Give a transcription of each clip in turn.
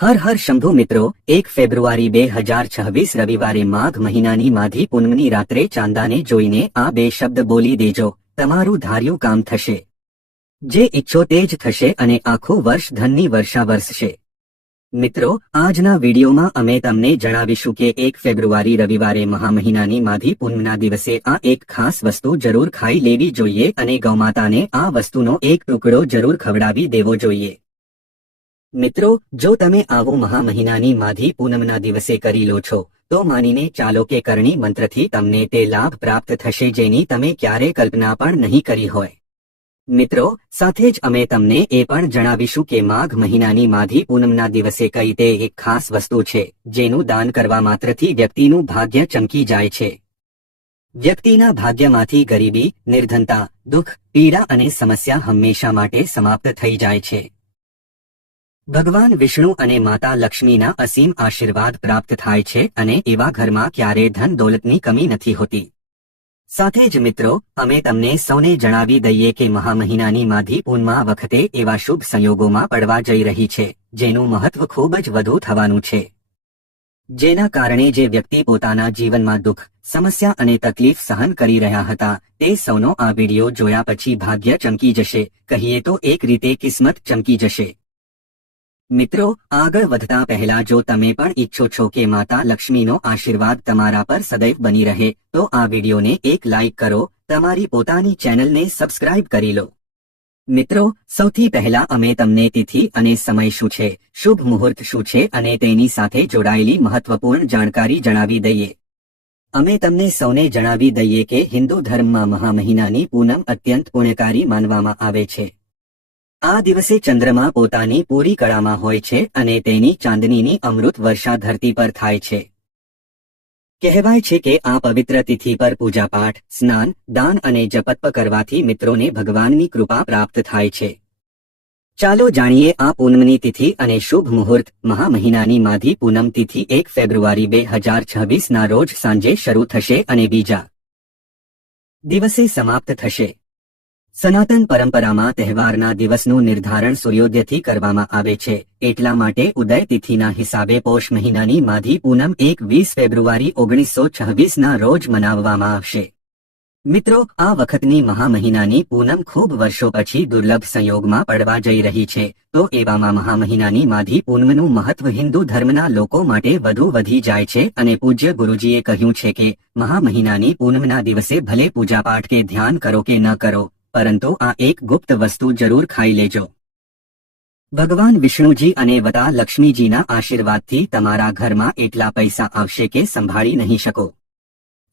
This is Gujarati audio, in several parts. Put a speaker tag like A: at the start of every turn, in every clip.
A: હર હર શંભુ મિત્રો, એક ફેબ્રુઆરી બે હજાર છવ્વીસ રવિવારે માઘ મહિનાની માધી પૂનમની રાત્રે ચાંદાને જોઈને આ બે શબ્દ બોલી દેજો, તમારું ધાર્યું કામ થશે. જે ઈચ્છો તે જ થશે અને આખું વર્ષ ધનની વર્ષા વરસશે. મિત્રો, આજના વિડીયોમાં અમે તમને જણાવીશું કે એક ફેબ્રુઆરી રવિવારે મહા મહિનાની માધી પૂનમના દિવસે આ એક ખાસ વસ્તુ જરૂર ખાઈ લેવી જોઈએ અને ગૌમાતાને આ વસ્તુનો એક ટુકડો જરૂર ખવડાવી દેવો જોઈએ. મિત્રો, જો તમે આવું મહા મહિનાની માધી પૂનમના દિવસે કરી લો છો, તો માનીને ચાલો કે કરણી મંત્રથી તમને તે લાભ પ્રાપ્ત થશે જેની તમે ક્યારે કલ્પના પણ નહીં કરી હોય. મિત્રો, સાથે જ અમે તમને એ પણ જણાવીશું કે માઘ મહિનાની માધી પૂનમના દિવસે કઈ તે એક ખાસ વસ્તુ છે, જેનું દાન કરવા માત્રથી વ્યક્તિનું ભાગ્ય ચમકી જાય છે. વ્યક્તિના ભાગ્યમાંથી ગરીબી, નિર્ધનતા, દુઃખ, પીડા અને સમસ્યા હંમેશા માટે સમાપ્ત થઈ જાય છે. ભગવાન વિષ્ણુ અને માતા લક્ષ્મીના અસીમ આશીર્વાદ પ્રાપ્ત થાય છે અને એવા ઘરમાં ક્યારે ધન દોલતની કમી નથી હોતી. સાથે જ મિત્રો, અમે તમને સૌને જણાવી દઈએ કે મહા મહિનાની માધી પૂનમા વખતે એવા શુભ સંયોગોમાં પડવા જઈ રહી છે, જેનું મહત્વ ખૂબ જ વધુ થવાનું છે. જેના કારણે જે વ્યક્તિ પોતાના જીવનમાં દુઃખ, સમસ્યા અને તકલીફ સહન કરી રહ્યા હતા, તે સૌનો આ વીડિયો જોયા પછી ભાગ્ય ચમકી જશે, કહીએ તો એક રીતે કિસ્મત ચમકી જશે. મિત્રો, આગળ વધતા પહેલા જો તમે પણ ઈચ્છો છો કે માતા લક્ષ્મીનો આશીર્વાદ તમારા પર સદૈવ બની રહે, તો આ વિડીયોને એક લાઇક કરો, તમારી પોતાની ચેનલને સબસ્ક્રાઇબ કરી લો. મિત્રો, સૌથી પહેલા અમે તમને તિથિ અને સમય શું છે, શુભ મુહૂર્ત શું છે અને તેની સાથે જોડાયેલી મહત્વપૂર્ણ જાણકારી જણાવી દઈએ. અમે તમને સૌને જણાવી દઈએ કે હિન્દુ ધર્મમાં મહા મહિનાની પૂનમ અત્યંત પુણ્યકારી માનવામાં આવે છે. આ દિવસે ચંદ્રમા પોતાની પૂરી કળામાં હોય છે અને તેની ચાંદનીની અમૃત વર્ષા ધરતી પર થાય છે. કહેવાય છે કે આ પવિત્ર તિથિ પર પૂજાપાઠ, સ્નાન, દાન અને જપતપ કરવાથી મિત્રોને ભગવાનની કૃપા પ્રાપ્ત થાય છે. ચાલો જાણીએ આ પૂનમની તિથિ અને શુભ મુહૂર્ત મહા મહિનાની માધી પૂનમ તિથિ એક ફેબ્રુઆરી બે હજાર છવ્વીસના રોજ સાંજે શરૂ થશે અને બીજા દિવસે સમાપ્ત થશે. સનાતન પરંપરામાં તહેવારના દિવસનું નિર્ધારણ સૂર્યોદયથી કરવામાં આવે છે, એટલા માટે ઉદય તિથિના હિસાબે પોષ મહિનાની માધી પૂનમ એક વીસ ફેબ્રુઆરી ઓગણીસો છવ્વીસના રોજ મનાવવામાં આવશે. મિત્રો, આ વખતની મહામહિનાની પૂનમ ખૂબ વર્ષો પછી દુર્લભ સંયોગમાં પડવા જઈ રહી છે, તો એવામાં મહામહિનાની માધી પૂનમનું મહત્વ હિન્દુ ધર્મના લોકો માટે વધુ વધી જાય છે અને પૂજ્ય ગુરુજીએ કહ્યું છે કે, મહામહિનાની પૂનમના દિવસે ભલે પૂજાપાઠ કે ધ્યાન કરો કે ન કરો પરંતુ આ એક ગુપ્ત વસ્તુ જરૂર ખાઈ લેજો. ભગવાન વિષ્ણુજી અને વતા લક્ષ્મીજીના આશીર્વાદથી તમારા ઘરમાં એટલા પૈસા આવશે કે સંભાળી નહીં શકો.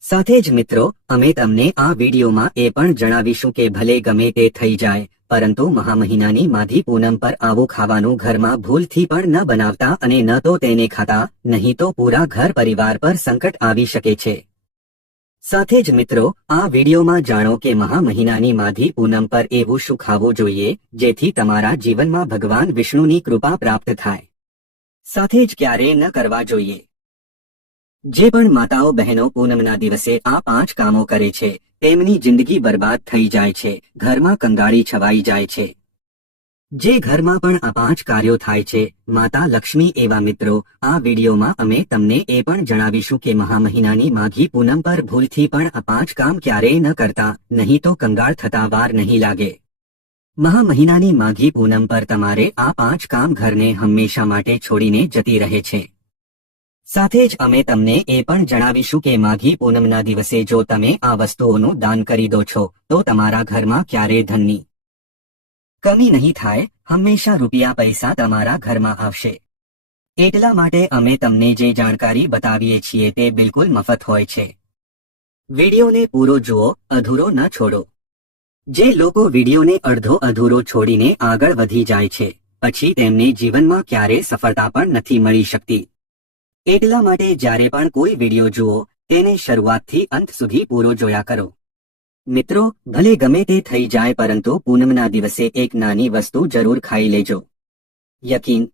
A: સાથે જ મિત્રો, અમે તમને આ વિડીયોમાં એ પણ જણાવીશું કે ભલે ગમે તે થઈ જાય, પરંતુ મહામહિનાની માધી પૂનમ પર આવું ખાવાનું ઘરમાં ભૂલથી પણ ન બનાવતા અને ન તો તેને ખાતા, નહીં તો પૂરા ઘર પરિવાર પર સંકટ આવી શકે છે. સાથે જ મિત્રો, આ વિડીયોમાં જાણો કે મહા મહિનાની માધી પૂનમ પર એવું શું ખાવું જોઈએ, જેથી તમારા જીવનમાં ભગવાન વિષ્ણુની કૃપા પ્રાપ્ત થાય. સાથે જ ક્યારે ન કરવા જોઈએ. જે પણ માતાઓ બહેનો પૂનમના દિવસે આ પાંચ કામો કરે છે, તેમની જિંદગી બરબાદ થઈ જાય છે, ઘરમાં કંગાળી છવાઈ જાય છે. જે ઘરમાં પણ આ પાંચ કાર્યો થાય છે, માતા લક્ષ્મી એવા મિત્રો, આ વિડીયોમાં અમે તમને એ પણ જણાવીશું કે મહા મહિનાની માઘી પૂનમ પર ભૂલથી પણ આ પાંચ કામ ક્યારેય ન કરતા, નહીં તો કંગાળ થતા વાર નહીં લાગે. મહા મહિનાની માઘી પૂનમ પર તમારે આ પાંચ કામ ઘરને હંમેશા માટે છોડીને જતી રહે છે. સાથે જ અમે તમને એ પણ જણાવીશું કે માઘી પૂનમના દિવસે જો તમે આ વસ્તુઓનું દાન કરી દો છો, તો તમારા ઘરમાં ક્યારેય ધનની કમી નહીં થાય, હંમેશા રૂપિયા પૈસા તમારા ઘરમાં આવશે. એટલા માટે અમે તમને જે જાણકારી બતાવીએ છીએ તે બિલકુલ મફત હોય છે. વિડીયોને પૂરો જુઓ, અધૂરો ન છોડો. જે લોકો વિડીયોને અડધો અધૂરો છોડીને આગળ વધી જાય છે, પછી તેમને જીવનમાં ક્યારે સફળતા પણ નથી મળી શકતી. એટલા માટે જ્યારે પણ કોઈ વીડિયો જુઓ, તેને શરૂઆતથી અંત સુધી પૂરો જોયા કરો. મિત્રો, ભલે ગમે તે થઈ જાય પરંતુ પૂનમના દિવસે એક નાની વસ્તુ જરૂર ખાઈ લેજો. યકીન.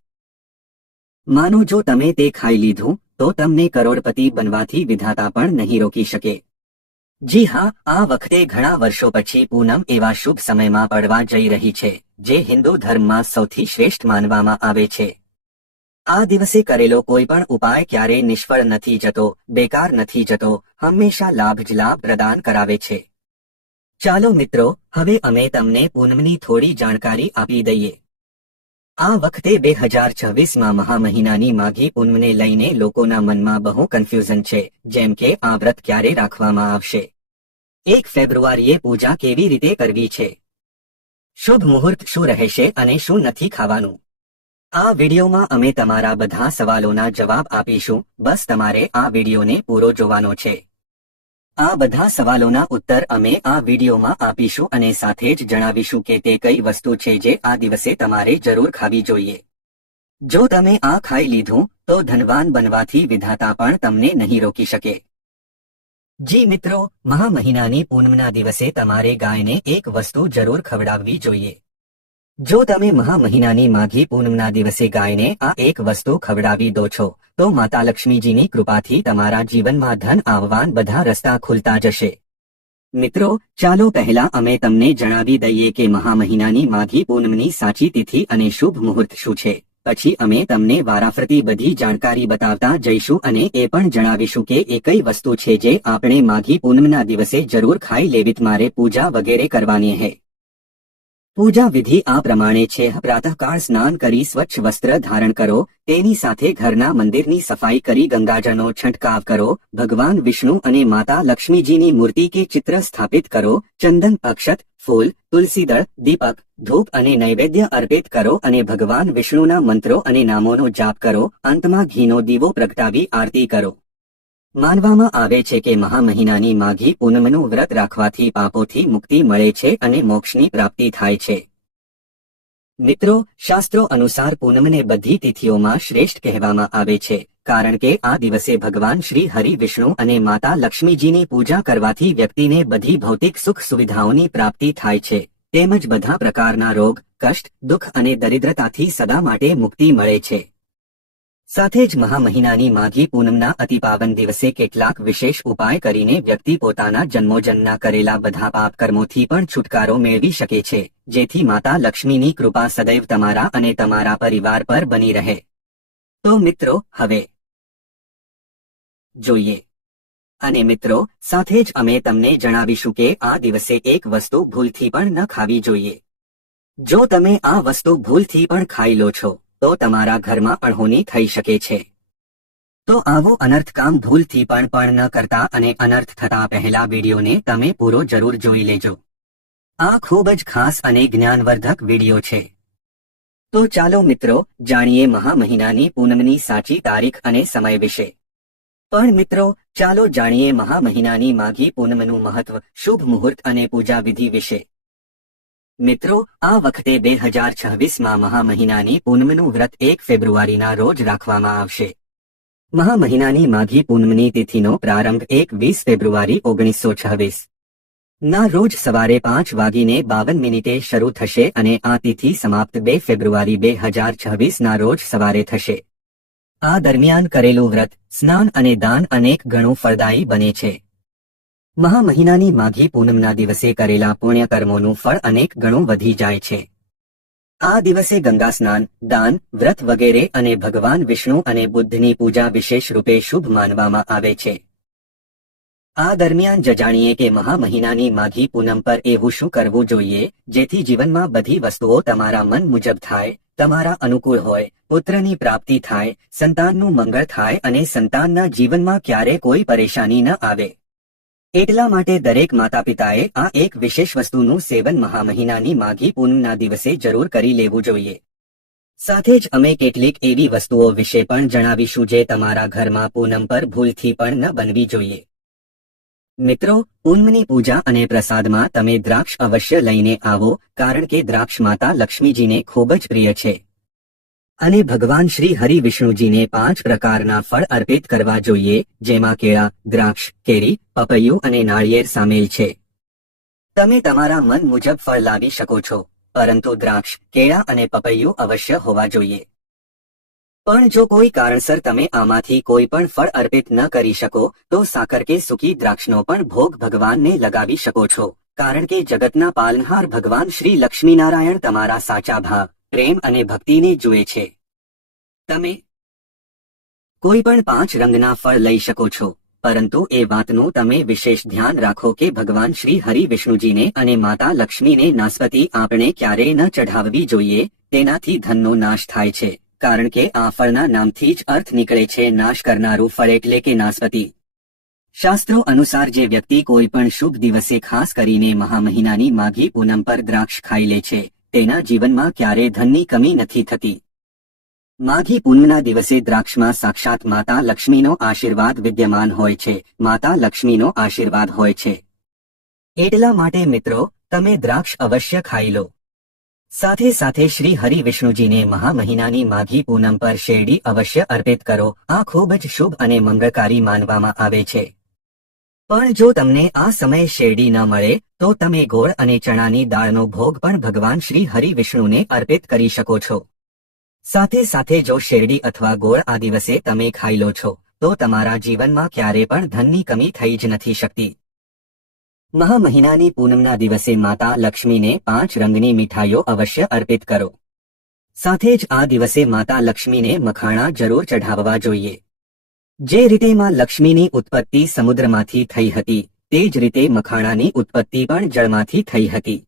A: માનો જો તમે તે ખાઈ લીધું, તો તમને કરોડપતિ બનવાથી વિધાતા પણ નહીં રોકી શકે. જી હા, આ વખતે ઘણા વર્ષો પછી પૂનમ એવા શુભ સમયમાં પડવા જઈ રહી છે, જે હિન્દુ ધર્મમાં સૌથી શ્રેષ્ઠ માનવામાં આવે છે. આ દિવસે કરેલો કોઈ પણ ઉપાય ક્યારેય નિષ્ફળ નથી જતો, બેકાર નથી જતો, હંમેશા લાભ જ લાભ પ્રદાન કરાવે છે. ચાલો મિત્રો, હવે અમે તમને પૂનમની થોડી જાણકારી આપી દઈએ. આ વખતે બે હજાર છવ્વીસમાં મહામહિનાની માઘી પૂનમને લઈને લોકોના મનમાં બહુ કન્ફ્યુઝન છે, જેમ કે આ વ્રત ક્યારે રાખવામાં આવશે? એક ફેબ્રુઆરીએ પૂજા કેવી રીતે કરવી છે? શુભ મુહૂર્ત શું રહેશે અને શું નથી ખાવાનું? આ વિડીયોમાં અમે તમારા બધા સવાલોના જવાબ આપીશું, બસ તમારે આ વિડીયોને પૂરો જોવાનો છે. આ બધા સવાલોના ઉત્તર અમે આ વિડીયોમાં આપીશું અને સાથે જ જણાવીશું કે તે કઈ વસ્તુ છે જે આ દિવસે તમારે જરૂર ખાવી જોઈએ. જો તમે આ ખાઈ લીધું, તો ધનવાન બનવાથી વિધાતા પણ તમને નહીં રોકી શકે. જી મિત્રો, મહા મહિનાની પૂનમના દિવસે તમારે ગાયને એક વસ્તુ જરૂર ખવડાવવી જોઈએ. જો તમે મહા મહિનાની માઘી પૂનમના દિવસે ગાયને આ એક વસ્તુ ખવડાવી દો છો, તો માતા લક્ષ્મીજીની કૃપાથી તમારા જીવનમાં ધન આવવાન બધા રસ્તા ખુલતા જશે. મિત્રો, ચાલો પહેલા અમે તમને જણાવી દઈએ કે મહા મહિનાની માઘી પૂનમની સાચી તિથિ અને શુભ મુહૂર્ત શું છે. પછી અમે તમને વારાફરતી બધી જાણકારી બતાવતા જઈશું અને એ પણ જણાવીશું કે એ કઈ વસ્તુ છે જે આપણે માઘી પૂનમના દિવસે જરૂર ખાઈ લેવીત મારે પૂજા વગેરે કરવાની હે. પૂજા વિધિ આ પ્રમાણે છે. પ્રાતઃકાળ સ્નાન કરી સ્વચ્છ વસ્ત્ર ધારણ કરો. તેની સાથે ઘરના મંદિરની સફાઈ કરી ગંગાજળનો છંટકાવ કરો. ભગવાન વિષ્ણુ અને માતા લક્ષ્મીજીની મૂર્તિ કે ચિત્ર સ્થાપિત કરો. ચંદન અક્ષત, ફૂલ, તુલસીદળ, દીપક, ધૂપ અને નૈવેદ્ય અર્પિત કરો અને ભગવાન વિષ્ણુના મંત્રો અને નામોનો જાપ કરો. અંતમાં ઘીનો દીવો પ્રગટાવી આરતી કરો. માનવામાં આવે છે કે મહા મહિનાની માઘી પૂનમનું વ્રત રાખવાથી પાપોથી મુક્તિ મળે છે અને મોક્ષની પ્રાપ્તિ થાય છે. મિત્રો, શાસ્ત્રો અનુસાર પૂનમને બધી તિથિઓમાં શ્રેષ્ઠ કહેવામાં આવે છે, કારણ કે આ દિવસે ભગવાન શ્રી હરિ વિષ્ણુ અને માતા લક્ષ્મીજીની પૂજા કરવાથી વ્યક્તિને બધી ભૌતિક સુખ સુવિધાઓની પ્રાપ્તિ થાય છે. તેમજ બધા પ્રકારના રોગ, કષ્ટ, દુઃખ અને દરિદ્રતાથી સદા માટે મુક્તિ મળે છે. સાથે જ મહામહિનાની માઘી પૂનમના અતિપાવન દિવસે કેટલાક વિશેષ ઉપાય કરીને વ્યક્તિ પોતાના જન્મોજન્મના કરેલા બધા પાપ કર્મોથી પણ છુટકારો મેળવી શકે છે, જેથી માતા લક્ષ્મીની કૃપા સદૈવ તમારા અને તમારા પરિવાર પર બની રહે. તો મિત્રો, હવે જોઈએ. અને મિત્રો, સાથે જ અમે તમને જણાવીશું કે આ દિવસે એક વસ્તુ ભૂલથી પણ ન ખાવી જોઈએ. જો તમે આ વસ્તુ ભૂલથી પણ ખાઈ લો છો તો તમારા ઘરમાં અણહોની થઈ શકે છે. તો આવો અનર્થ કામ ભૂલથી પણ પણ ન કરતા અને અનર્થ થતા પહેલા વિડીયોને તમે પૂરો જરૂર જોઈ લેજો. આ ખૂબ જ ખાસ અને જ્ઞાનવર્ધક વીડિયો છે. તો ચાલો મિત્રો, જાણીએ મહા મહિનાની પૂનમની સાચી તારીખ અને સમય વિશે. પણ મિત્રો, ચાલો જાણીએ મહા મહિનાની માઘી પૂનમનું મહત્વ, શુભ મુહૂર્ત અને પૂજા વિધિ વિશે. મિત્રો, આ વખતે બે હજાર છવ્વીસમાં મહામહિનાની પૂનમનું વ્રત એક ફેબ્રુઆરીના રોજ રાખવામાં આવશે. મહામહિનાની માઘી પૂનમની તિથિનો પ્રારંભ એક વીસ ફેબ્રુઆરી ઓગણીસો છવ્વીસ. ના રોજ સવારે પાંચ વાગીને બાવન મિનિટે શરૂ થશે અને આ તિથિ સમાપ્ત બે ફેબ્રુઆરી બે હજાર છવ્વીસના રોજ સવારે થશે. આ દરમિયાન કરેલું વ્રત, સ્નાન અને દાન અનેક ગણું ફળદાયી બને છે. મહા માઘી પૂનમના દિવસે કરેલા પુણ્યકર્મોનું ફળ અનેક ગણું વધી જાય છે. આ દિવસે ગંગા સ્નાન, દાન, વ્રત વગેરે અને ભગવાન વિષ્ણુ અને બુદ્ધની પૂજા વિશેષ રૂપે શુભ માનવામાં આવે છે. આ દરમિયાન જજાણીએ જાણીએ કે મહા મહિનાની માઘી પૂનમ પર એવું શું કરવું જોઈએ, જેથી જીવનમાં બધી વસ્તુઓ તમારા મન મુજબ થાય, તમારા અનુકૂળ હોય, પુત્રની પ્રાપ્તિ થાય, સંતાનનું મંગળ થાય અને સંતાનના જીવનમાં ક્યારે કોઈ પરેશાની ન આવે. એટલા માટે દરેક માતા પિતાએ આ એક વિશેષ વસ્તુનું સેવન મહા મહિનાની માઘી પૂનમના દિવસે જરૂર કરી લેવું જોઈએ. સાથે જ અમે કેટલીક એવી વસ્તુઓ વિશે પણ જણાવીશું જે તમારા ઘરમાં પૂનમ પર ભૂલથી પણ ન બનવી જોઈએ. મિત્રો, પૂનમની પૂજા અને પ્રસાદમાં તમે દ્રાક્ષ અવશ્ય લઈને આવો, કારણ કે દ્રાક્ષ માતા લક્ષ્મીજીને ખૂબ જ પ્રિય છે. અને ભગવાન શ્રી હરિ વિષ્ણુજીને પાંચ પ્રકારના ફળ અર્પિત કરવા જોઈએ, જેમાં કેળા, દ્રાક્ષ, કેરી, પપૈયું અને નાળિયેર સામેલ છે. તમે તમારા મન મુજબ ફળ લાવી શકો છો, પરંતુ દ્રાક્ષ, કેળા અને પપૈયું અવશ્ય હોવા જોઈએ. પણ જો કોઈ કારણસર તમે આમાંથી કોઈ પણ ફળ અર્પિત ન કરી શકો, તો સાકર કે સૂકી દ્રાક્ષનો પણ ભોગ ભગવાનને લગાવી શકો છો, કારણ કે જગતના પાલનહાર ભગવાન શ્રી લક્ષ્મીનારાયણ તમારા સાચા ભાવ પ્રેમ અને ભક્તિને જુએ છે. તમે કોઈ પણ પાંચ રંગના ફળ લઈ શકો છો, પરંતુ એ વાતનું તમે વિશેષ ધ્યાન રાખો કે ભગવાન શ્રી હરિ વિષ્ણુજીને અને માતા લક્ષ્મીને નાસ્પતિ આપણે ક્યારેય ન ચઢાવવી જોઈએ, તેનાથી ધનનો નાશ થાય છે, કારણ કે આ ફળના નામથી જ અર્થ નીકળે છે નાશ કરનારું ફળ એટલે કે નાસ્પતિ. શાસ્ત્રો અનુસાર જે વ્યક્તિ કોઈ પણ શુભ દિવસે ખાસ કરીને મહા મહિનાની માઘી પૂનમ પર દ્રાક્ષ ખાઈ લે છે તેના જીવનમાં ક્યારે ધનની કમી નથી થતી. માઘી પૂનમના દિવસે દ્રાક્ષમાં સાક્ષાત માતા લક્ષ્મીનો આશીર્વાદ વિદ્યમાન હોય છે. માતા લક્ષ્મીનો આશીર્વાદ હોય છે. એટલા માટે મિત્રો, તમે દ્રાક્ષ અવશ્ય ખાઈ લો. સાથે સાથે શ્રી હરિ વિષ્ણુજીને મહા મહિનાની માઘી પૂનમ પર શેરડી અવશ્ય અર્પિત કરો. આ ખૂબ જ શુભ અને મંગળકારી માનવામાં આવે છે. પણ જો તમને આ સમયે શેરડી ન મળે, તો તમે ગોળ અને ચણાની દાળનો ભોગ પણ ભગવાન શ્રી હરિ વિષ્ણુને અર્પિત કરી શકો છો. સાથે સાથે જો શેરડી અથવા ગોળ આ દિવસે તમે ખાઈ લો છો, તો તમારા જીવનમાં ક્યારે પણ ધનની કમી થઈ જ નથી શકતી. મહા મહિનાની પૂનમના દિવસે માતા લક્ષ્મીને પાંચ રંગની મીઠાઈઓ અવશ્ય અર્પિત કરો. સાથે જ આ દિવસે માતા લક્ષ્મીને મખાણા જરૂર ચઢાવવા જોઈએ. જે રીતે માં લક્ષ્મીની ઉત્પત્તિ સમુદ્રમાંથી થઈ હતી, તે જ રીતે મખાણાની ઉત્પત્તિ પણ જળમાંથી થઈ હતી.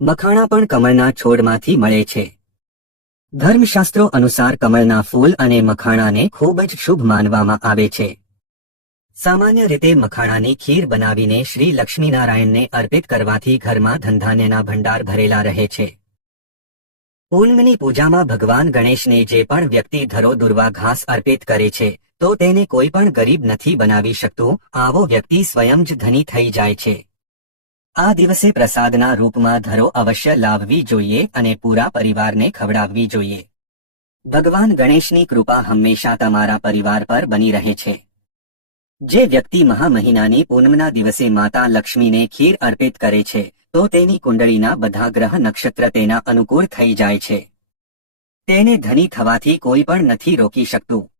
A: મખાણા પણ કમળના છોડમાંથી મળે છે. ધર્મશાસ્ત્રો અનુસાર કમળના ફૂલ અને મખાણાને ખૂબ જ શુભ માનવામાં આવે છે. સામાન્ય રીતે મખાણાની ખીર બનાવીને શ્રી લક્ષ્મીનારાયણને અર્પિત કરવાથી ઘરમાં ધંધાન્યના ભંડાર ભરેલા રહે છે. પૂનમની પૂજામાં ભગવાન ગણેશને જે પણ વ્યક્તિ ધરો દુર્વા ઘાસ અર્પિત કરે છે, તો તેને કોઈ પણ ગરીબ નથી બનાવી શકતું, આવો વ્યક્તિ સ્વયં જ ધની થઈ જાય છે. આ દિવસે પ્રસાદના રૂપમાં ધરો અવશ્ય લાવવી જોઈએ અને પૂરા પરિવારને ખવડાવવી જોઈએ. ભગવાન ગણેશની કૃપા હંમેશા તમારા પરિવાર પર બની રહે છે. જે વ્યક્તિ મહા મહિનાની પૂનમના દિવસે માતા લક્ષ્મીને ખીર અર્પિત કરે છે, તો તેની કુંડળીના બધા ગ્રહ નક્ષત્ર તેના અનુકૂળ થઈ જાય છે. તેને ધની થવાથી કોઈ પણ નથી રોકી શકતું.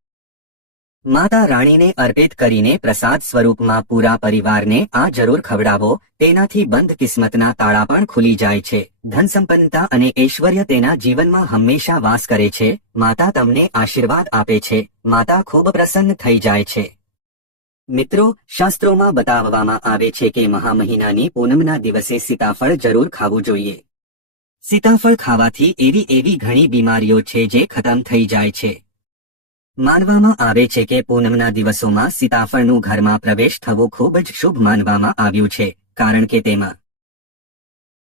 A: માતા રાણીને અર્પિત કરીને પ્રસાદ સ્વરૂપમાં પૂરા પરિવારને આ જરૂર ખવડાવો, તેનાથી બંધ કિસ્મતના તાળા પણ ખુલી જાય છે. ધન સંપન્નતા અને ઐશ્વર્ય તેના જીવનમાં હંમેશા વાસ કરે છે. માતા તમને આશીર્વાદ આપે છે. માતા ખૂબ પ્રસન્ન થઈ જાય છે. મિત્રો, શાસ્ત્રોમાં બતાવવામાં આવે છે કે મહા મહિનાની પૂનમના દિવસે સીતાફળ જરૂર ખાવું જોઈએ. સીતાફળ ખાવાથી એવી એવી ઘણી બીમારીઓ છે જે ખતમ થઈ જાય છે. માનવામાં આવે છે કે પૂનમના દિવસોમાં સીતાફળનું ઘરમાં પ્રવેશ થવો ખૂબ જ શુભ માનવામાં આવ્યું છે, કારણ કે તેમાં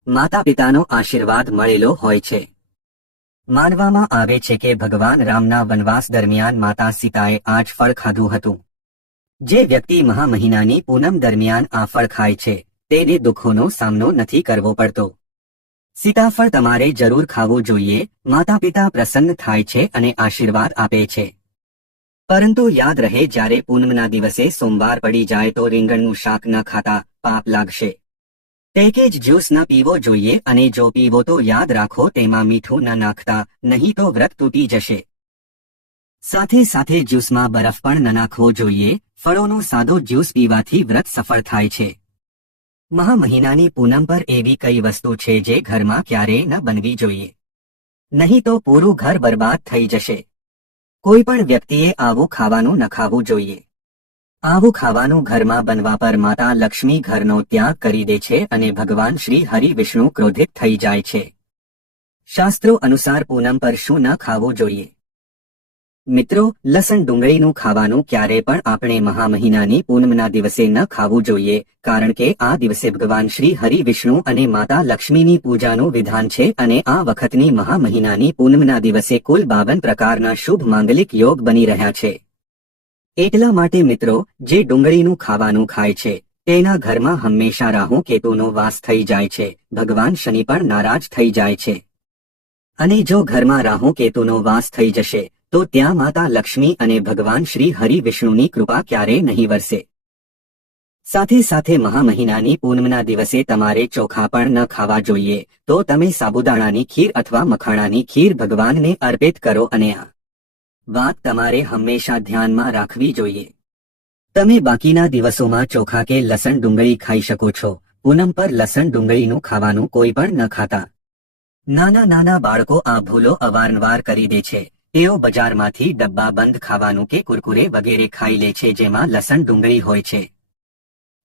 A: માતા પિતાનો આશીર્વાદ મળેલો હોય છે. માનવામાં આવે છે કે ભગવાન રામના વનવાસ દરમિયાન માતા સીતાએ આજ ફળ ખાધું હતું. જે વ્યક્તિ મહા મહિનાની પૂનમ દરમિયાન આ ફળ ખાય છે, તેને દુઃખોનો સામનો નથી કરવો પડતો. સીતાફળ તમારે જરૂર ખાવું જોઈએ માતા પિતા પ્રસન્ન થાય છે અને આશીર્વાદ આપે છે. પરંતુ યાદ રહે જ્યારે પૂનમના દિવસે સોમવાર પડી જાય તો રીંગણનું શાક ન ખાતા પાપ લાગશે. પેકેજ જ્યુસ ન પીવો જોઈએ અને જો પીવો તો યાદ રાખો તેમાં મીઠું ન નાખતા, નહીં તો વ્રત તૂટી જશે. સાથે સાથે જ્યુસમાં બરફ પણ ન નાખવો જોઈએ. ફળોનો સાદો જ્યુસ પીવાથી વ્રત સફળ થાય છે. મહા મહિનાની પૂનમ પર એવી કઈ વસ્તુ છે જે ઘરમાં ક્યારેય ન બનવી જોઈએ? નહીં તો પૂરું ઘર બરબાદ થઈ જશે. કોઈ પણ વ્યક્તિએ આવું ખાવાનું ન ખાવું જોઈએ. આવું ખાવાનું ઘરમાં બનવા પર માતા લક્ષ્મી ઘરનો ત્યાગ કરી દે છે અને ભગવાન શ્રી હરિ વિષ્ણુ ક્રોધિત થઈ જાય છે. શાસ્ત્રો અનુસાર પૂનમ પર શું ન ખાવું જોઈએ? મિત્રો, લસણ ડુંગળીનું ખાવાનું ક્યારે પણ આપણે મહા મહિનાની પૂનમના દિવસે ન ખાવું જોઈએ, કારણ કે આ દિવસે ભગવાન શ્રી હરિ વિષ્ણુ અને માતા લક્ષ્મીની પૂજાનું વિધાન છે અને આ વખતની મહા મહિનાની પૂનમના દિવસે કુલ બાવન પ્રકારના શુભ માંગલિક યોગ બની રહ્યા છે. એટલા માટે મિત્રો, જે ડુંગળીનું ખાવાનું ખાય છે, તેના ઘરમાં હંમેશા રાહુ કેતુનો વાસ થઈ જાય છે, ભગવાન શનિ પણ નારાજ થઈ જાય છે. અને જો ઘરમાં રાહુ કેતુનો વાસ થઈ જશે તો ત્યાં માતા લક્ષ્મી અને ભગવાન શ્રી હરિ વિષ્ણુની કૃપા ક્યારેય નહીં વરસે. સાથે સાથે મહામહિનાની પૂનમના દિવસે તમારે ચોખા પણ ન ખાવા જોઈએ, તો તમે સાબુદાણાની ખીર અથવા મખાણાની ખીર ભગવાનને અર્પિત કરો અને આ વાત તમારે હંમેશા ધ્યાનમાં રાખવી જોઈએ. તમે બાકીના દિવસોમાં ચોખા કે લસણ ડુંગળી ખાઈ શકો છો, પૂનમ પર લસણ ડુંગળીનું ખાવાનું કોઈ પણ ન ખાતા. નાના નાના બાળકો આ ભૂલો અવારનવાર કરી દે છે તેઓ બજારમાંથી ડબ્બા બંધ ખાવાનું કે કુરકુરે વગેરે ખાઈ લે છે, જેમાં લસણ ડુંગળી હોય છે.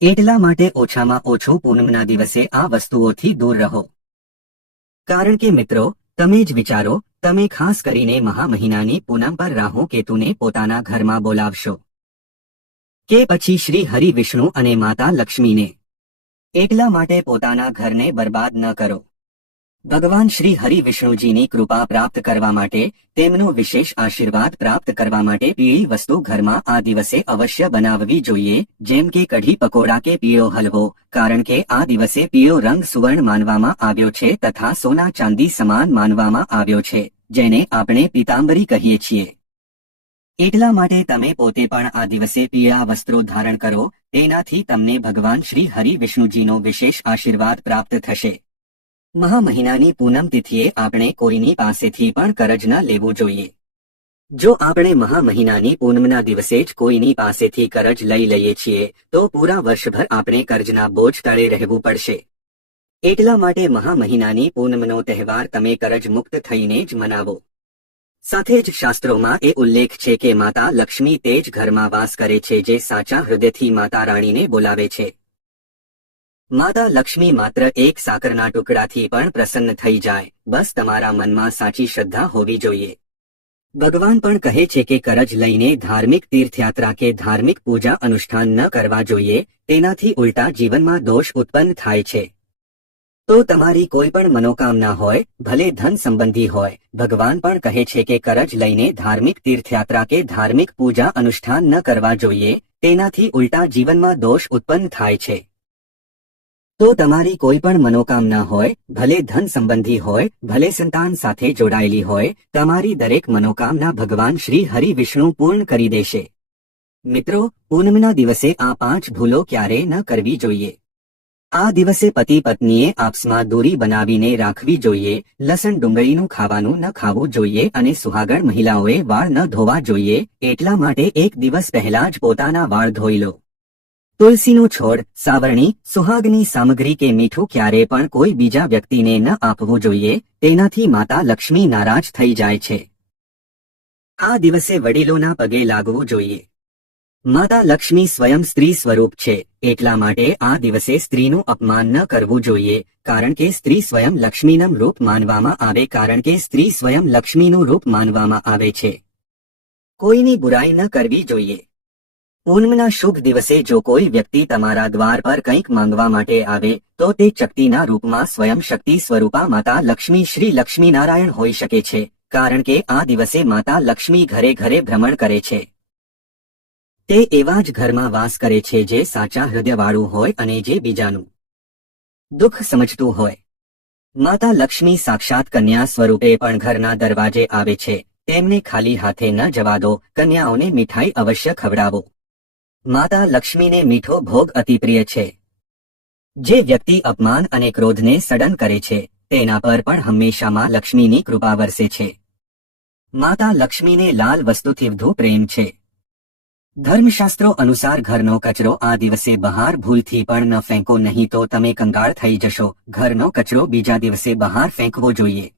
A: એટલા માટે ઓછામાં ઓછો પૂનમના દિવસે આ વસ્તુઓથી દૂર રહો. કારણ કે મિત્રો, તમે જ વિચારો, તમે ખાસ કરીને મહા મહિનાની પૂનમ પર રાહુ કેતુને પોતાના ઘરમાં બોલાવશો. કે પછી શ્રી હરિ વિષ્ણુ અને માતા લક્ષ્મીને. એટલા માટે પોતાના ઘરને બરબાદ ન કરો. ભગવાન શ્રી હરિ વિષ્ણુજીની કૃપા પ્રાપ્ત કરવા માટે, તેમનો વિશેષ આશીર્વાદ પ્રાપ્ત કરવા માટે પીળી વસ્તુ ઘરમાં આ દિવસે અવશ્ય બનાવવી જોઈએ, જેમ કે કઢી પકોડા કે પીળો હલવો, કારણ કે આ દિવસે પીળો રંગ સુવર્ણ માનવામાં આવ્યો છે તથા સોના ચાંદી સમાન માનવામાં આવ્યો છે, જેને આપણે પીતાંબરી કહીએ છીએ. એટલા માટે તમે પોતે પણ આ દિવસે પીળા વસ્ત્રો ધારણ કરો, તેનાથી તમને ભગવાન શ્રી હરિ વિષ્ણુજીનો વિશેષ આશીર્વાદ પ્રાપ્ત થશે. મહા મહિનાની પૂનમ તિથિએ આપણે કોઈની પાસેથી પણ કરજ ન લેવું જોઈએ. જો આપણે મહા મહિનાની પૂનમના દિવસે જ કોઈની પાસેથી કરજ લઈ લઈએ છીએ, તો પૂરા વર્ષભર આપણે કરજના બોજ તળે રહેવું પડશે. એટલા માટે મહા મહિનાની પૂનમનો તહેવાર તમે કરજ મુક્ત થઈને જ મનાવો. સાથે જ શાસ્ત્રોમાં એ ઉલ્લેખ છે કે માતા લક્ષ્મી તે જ ઘરમાં વાસ કરે છે જે સાચા હૃદયથી માતા રાણીને બોલાવે છે. માતા લક્ષ્મી માત્ર એક સાકરના ટુકડાથી પણ પ્રસન્ન થઈ જાય. બસ તમારા મનમાં સાચી શ્રદ્ધા હોવી જોઈએ. ભગવાન પણ કહે છે કે કરજ લઈને ધાર્મિક તીર્થયાત્રા કે ધાર્મિક પૂજા અનુષ્ઠાન ન કરવા જોઈએ, તેનાથી ઉલટા જીવનમાં દોષ ઉત્પન્ન થાય છે. તો તમારી કોઈ પણ મનોકામના હોય, ભલે ધન સંબંધી હોય, ભગવાન પણ કહે છે કે કરજ લઈને ધાર્મિક તીર્થયાત્રા કે ધાર્મિક પૂજા અનુષ્ઠાન ન કરવા જોઈએ, તેનાથી ઉલટા જીવનમાં દોષ ઉત્પન્ન થાય છે. તો તમારી કોઈ પણ મનોકામના હોય, ભલે ધન સંબંધી હોય, ભલે સંતાન સાથે જોડાયેલી હોય, તમારી દરેક મનોકામના ભગવાન શ્રી હરિ વિષ્ણુ પૂર્ણ કરી દેશે. મિત્રો, પૂનમના દિવસે આ પાંચ ભૂલો ક્યારે ન કરવી જોઈએ. આ દિવસે પતિ પત્નીએ આપસમાં દૂરી બનાવીને રાખવી જોઈએ, લસણ ડુંગળીનું ખાવાનું ન ખાવું જોઈએ અને સુહાગણ મહિલાઓએ વાળ ન ધોવા જોઈએ, એટલા માટે એક દિવસ પહેલા જ પોતાના વાળ ધોઈ લો. તુલસીનો છોડ, સાવરણી, સુહાગની સામગ્રી કે મીઠું ક્યારે પણ કોઈ બીજા વ્યક્તિને ન આપવું જોઈએ, તેનાથી માતા લક્ષ્મી નારાજ થઈ જાય છે. આ દિવસે વડીલોના પગે લાગવું જોઈએ. માતા લક્ષ્મી સ્વયં સ્ત્રી સ્વરૂપ છે, એટલા માટે આ દિવસે સ્ત્રીનું અપમાન ન કરવું જોઈએ, કારણ કે સ્ત્રી સ્વયં લક્ષ્મીનું રૂપ માનવામાં આવે કારણ કે સ્ત્રી સ્વયં લક્ષ્મીનું રૂપ માનવામાં આવે છે. કોઈની બુરાઈ ન કરવી જોઈએ. પૂનમના શુભ દિવસે જો કોઈ વ્યક્તિ તમારા દ્વાર પર કંઈક માંગવા માટે આવે, તો તે શક્તિના રૂપમાં સ્વયં શક્તિ સ્વરૂપા માતા લક્ષ્મી શ્રી લક્ષ્મીનારાયણ હોઈ શકે છે, કારણ કે આ દિવસે માતા લક્ષ્મી ઘરે ઘરે ભ્રમણ કરે છે. તે એવા જ ઘરમાં વાસ કરે છે જે સાચા હૃદયવાળું હોય અને જે બીજાનું દુઃખ સમજતું હોય. માતા લક્ષ્મી સાક્ષાત કન્યા સ્વરૂપે પણ ઘરના દરવાજે આવે છે, તેમને ખાલી હાથે ન જવા દો, કન્યાઓને મીઠાઈ અવશ્ય ખવડાવો. માતા લક્ષ્મીને મીઠો ભોગ અતિ પ્રિય છે. જે વ્યક્તિ અપમાન અને ક્રોધને સડન કરે છે, તેના પર પણ હંમેશામાં લક્ષ્મીની કૃપા વરસે છે. માતા લક્ષ્મીને લાલ વસ્તુથી વધુ પ્રેમ છે. ધર્મશાસ્ત્રો અનુસાર ઘરનો કચરો આ દિવસે બહાર ભૂલથી પણ ન ફેંકો, નહીં તો તમે કંગાળ થઈ જશો. ઘરનો કચરો બીજા દિવસે બહાર ફેંકવો જોઈએ.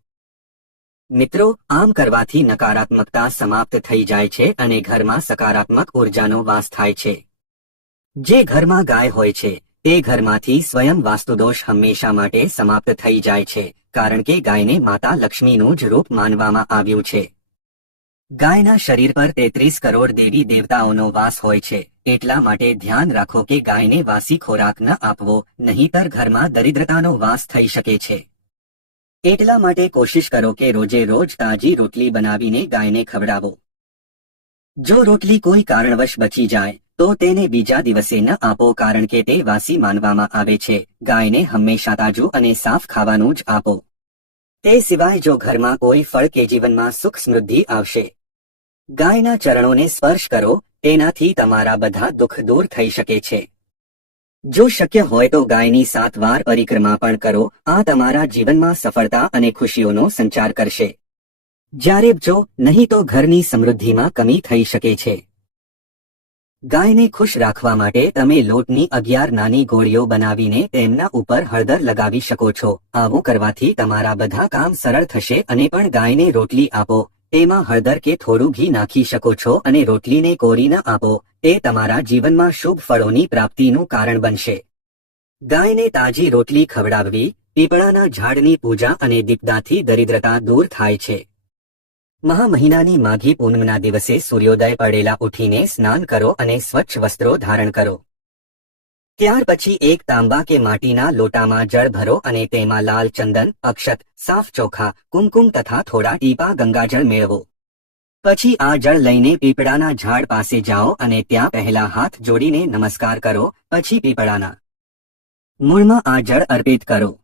A: મિત્રો, આમ કરવાથી નકારાત્મકતા સમાપ્ત થઈ જાય છે અને ઘરમાં સકારાત્મક ઉર્જાનો વાસ થાય છે. જે ઘરમાં ગાય હોય છે, તે ઘરમાંથી સ્વયં વાસ્તુદોષ હંમેશા માટે સમાપ્ત થઈ જાય છે, કારણ કે ગાયને માતા લક્ષ્મીનું જ રૂપ માનવામાં આવ્યું છે. ગાયના શરીર પર તેત્રીસ કરોડ દેવી દેવતાઓનો વાસ હોય છે, એટલા માટે ધ્યાન રાખો કે ગાયને વાસી ખોરાક ન આપવો, નહીંતર ઘરમાં દરિદ્રતાનો વાસ થઈ શકે છે. એટલા માટે કોશિશ કરો કે રોજે રોજ તાજી રોટલી બનાવીને ગાયને ખવડાવો. જો રોટલી કોઈ કારણવશ બચી જાય, તો તેને બીજા દિવસે ન આપો કારણ કે તે વાસી માનવામાં આવે છે. ગાયને હંમેશા તાજું અને સાફ ખાવાનું જ આપો. તે સિવાય જો ઘરમાં કોઈ ફળ કે જીવનમાં સુખ સમૃદ્ધિ આવશે, ગાયના ચરણોને સ્પર્શ કરો, તેનાથી તમારા બધા દુઃખ દૂર થઈ શકે છે. જો શક્ય હોય તો ગાયની સાત વાર પરિક્રમા પણ કરો. આ તમારા જીવનમાં સફળતા અને ખુશીઓનો સંચાર કરશે. જ્યારે જો નહીં તો ઘરની સમૃદ્ધિમાં કમી થઈ શકે છે. ગાયને ખુશ રાખવા માટે તમે લોટની અગિયાર નાની ગોળીઓ બનાવીને તેમના ઉપર હળદર લગાવી શકો છો. આવું કરવાથી તમારા બધા કામ સરળ થશે અને પણ ગાયને રોટલી આપો. તેમાં હળદર કે થોડું ઘી નાખી શકો છો અને રોટલીને કોરી ન આપો. તે તમારા જીવનમાં શુભ ફળોની પ્રાપ્તિનું કારણ બનશે. ગાયને તાજી રોટલી ખવડાવવી, પીપળાના ઝાડની પૂજા અને દીપદાથી દરિદ્રતા દૂર થાય છે. મહા મહિનાની માઘી પૂનમના દિવસે સૂર્યોદય પડેલા ઉઠીને સ્નાન કરો અને સ્વચ્છ વસ્ત્રો ધારણ કરો. ત્યાર પછી એક તાંબા કે માટીના લોટામાં જળ ભરો અને તેમાં લાલ ચંદન, અક્ષત, સાફ ચોખા, કુમકુમ તથા થોડા ટીપા ગંગાજળ મેળવો. પછી આ જળ લઈને પીપળાના ઝાડ પાસે જાઓ અને ત્યાં પહેલા હાથ જોડીને નમસ્કાર કરો, પછી પીપળાના. મૂળમાં આ જળ અર્પિત કરો.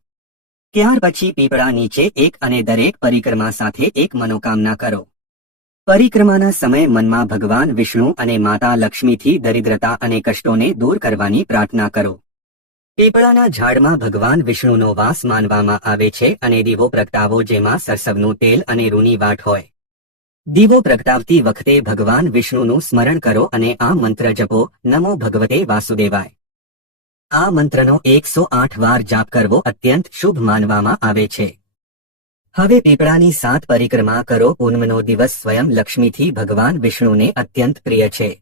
A: ત્યાર પછી પીપળા નીચે એક અને દરેક પરિક્રમા સાથે એક મનોકામના કરો. પરિક્રમાના સમય મનમાં ભગવાન, વિષ્ણુ અને માતા લક્ષ્મીથી દરિદ્રતા અને કષ્ટોને દૂર કરવાની પ્રાર્થના કરો. પીપળાના ઝાડમાં ભગવાન, વિષ્ણુનો વાસ માનવામાં આવે છે અને દીવો પ્રગટાવો જેમાં સરસવનું તેલ અને રૂની વાટ હોય. દીવો પ્રગટાવતી વખતે ભગવાન, વિષ્ણુનું સ્મરણ કરો અને આ મંત્ર જપો, નમો ભગવતે વાસુદેવાય. આ મંત્રનો એકસો આઠ વાર જાપ કરવો અત્યંત શુભ માનવામાં આવે છે. હવે પીપળાની સાત પરિક્રમા કરો. પૂનમનો દિવસ સ્વયં લક્ષ્મીથી ભગવાન વિષ્ણુને અત્યંત પ્રિય છે.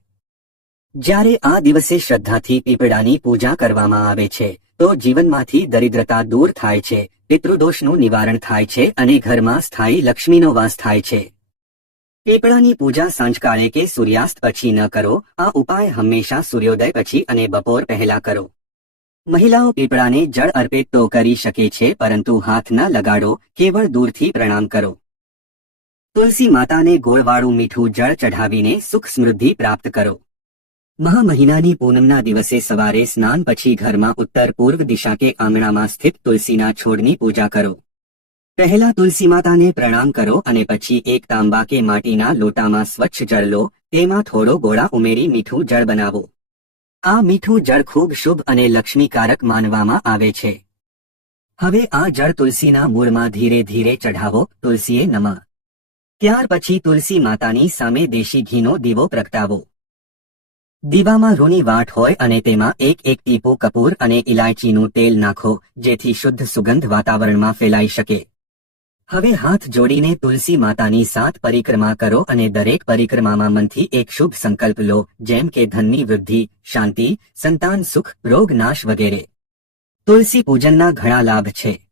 A: જ્યારે આ દિવસે શ્રદ્ધાથી પીપળાની પૂજા કરવામાં આવે છે, તો જીવનમાંથી દરિદ્રતા દૂર થાય છે, પિતૃદોષનું નિવારણ થાય છે અને ઘરમાં સ્થાયી લક્ષ્મીનો વાસ થાય છે. પીપળાની પૂજા સાંજકાળે કે સૂર્યાસ્ત પછી ન કરો. આ ઉપાય હંમેશા સૂર્યોદય પછી અને બપોર પહેલા કરો. મહિલાઓ પીપળાને જળ અર્પિત તો કરી શકે છે, પરંતુ હાથ ન લગાડો, કેવળ દૂરથી પ્રણામ કરો. તુલસી માતાને ગોળવાળું મીઠું જળ ચઢાવીને સુખ સમૃદ્ધિ પ્રાપ્ત કરો. મહા મહિનાની પૂનમના દિવસે સવારે સ્નાન પછી ઘરમાં ઉત્તર પૂર્વ દિશા કે આંગણામાં સ્થિત તુલસીના છોડની પૂજા કરો. પહેલા તુલસી માતાને પ્રણામ કરો અને પછી એક તાંબા કે માટીના લોટામાં સ્વચ્છ જળ લો, તેમાં થોડો ગોળા ઉમેરી મીઠું જળ બનાવો. આ મીઠું જળ ખૂબ શુભ અને લક્ષ્મીકારક માનવામાં આવે છે. હવે આ જળ તુલસીના મૂળમાં ધીરે ધીરે ચઢાવો, તુલસીએ નમઃ. ત્યાર પછી તુલસી માતાની સામે દેશી ઘીનો દીવો પ્રગટાવો. દીવામાં રૂની વાટ હોય અને તેમાં એક એક ટીપો કપૂર અને ઇલાયચીનું તેલ નાખો, જેથી શુદ્ધ સુગંધ વાતાવરણમાં ફેલાઈ શકે. હવે હાથ જોડીને તુલસી માતાની સાત પરિક્રમા કરો અને દરેક પરિક્રમામાં મનથી એક શુભ સંકલ્પ લો, જેમ કે ધનની વૃદ્ધિ, શાંતિ, સંતાન સુખ, રોગ નાશ વગેરે. તુલસી પૂજનના ઘણા લાભ છે.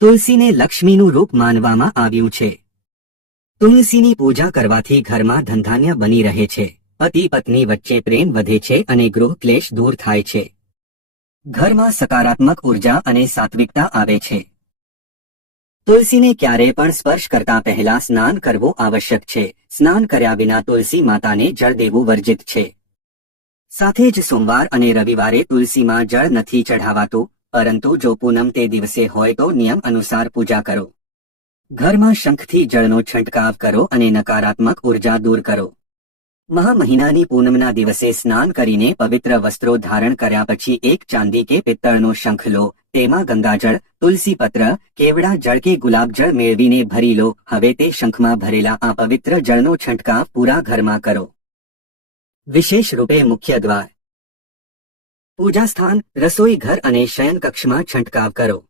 A: તુલસીને લક્ષ્મીનું રૂપ માનવામાં આવ્યું છે. તુલસીની પૂજા કરવાથી ઘરમાં ધનધાન્ય બની રહે છે. પતિ પત્ની વચ્ચે પ્રેમ વધે છે અને ગૃહ ક્લેશ દૂર થાય છે. ઘરમાં સકારાત્મક ઊર્જા અને સાત્વિકતા આવે છે. તુલસીને ક્યારે પણ સ્પર્શ કરતા પહેલા સ્નાન કરવું આવશ્યક છે. સ્નાન કર્યા વિના તુલસી માતાને જળ દેવું વર્જિત છે. સાથે જ સોમવાર અને રવિવારે તુલસીમાં જળ નથી ચઢાવાતું, પરંતુ જો પૂનમ તે દિવસે હોય તો નિયમ અનુસાર પૂજા કરો. ઘરમાં શંખથી જળનો છંટકાવ કરો અને નકારાત્મક ઊર્જા દૂર કરો. મહા મહિનાની પૂનમના દિવસે સ્નાન કરીને પવિત્ર વસ્ત્રો ધારણ કર્યા પછી એક ચાંદી કે પિત્તળનો શંખ લો, તેમાં ગંગાજળ, તુલસી પત્ર, કેવડા જળ કે ગુલાબજળ મેળવીને ભરી લો, હવે તે શંખમાં ભરેલા આ પવિત્ર જળનો છંટકાવ પૂરા ઘરમાં કરો. વિશેષ રૂપે મુખ્ય દ્વાર. પૂજા સ્થાન, રસોઈ ઘર અને શયન કક્ષમાં છંટકાવ કરો.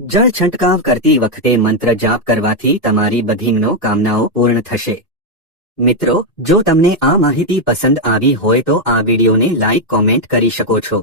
A: જળ છંટકાવ કરતી વખતે મંત્ર જાપ કરવાથી તમારી બધીનો કામનાઓ પૂર્ણ થશે. મિત્રો, જો તમને આ માહિતી પસંદ આવી હોય તો આ વિડીયોને લાઇક કોમેન્ટ કરી શકો છો.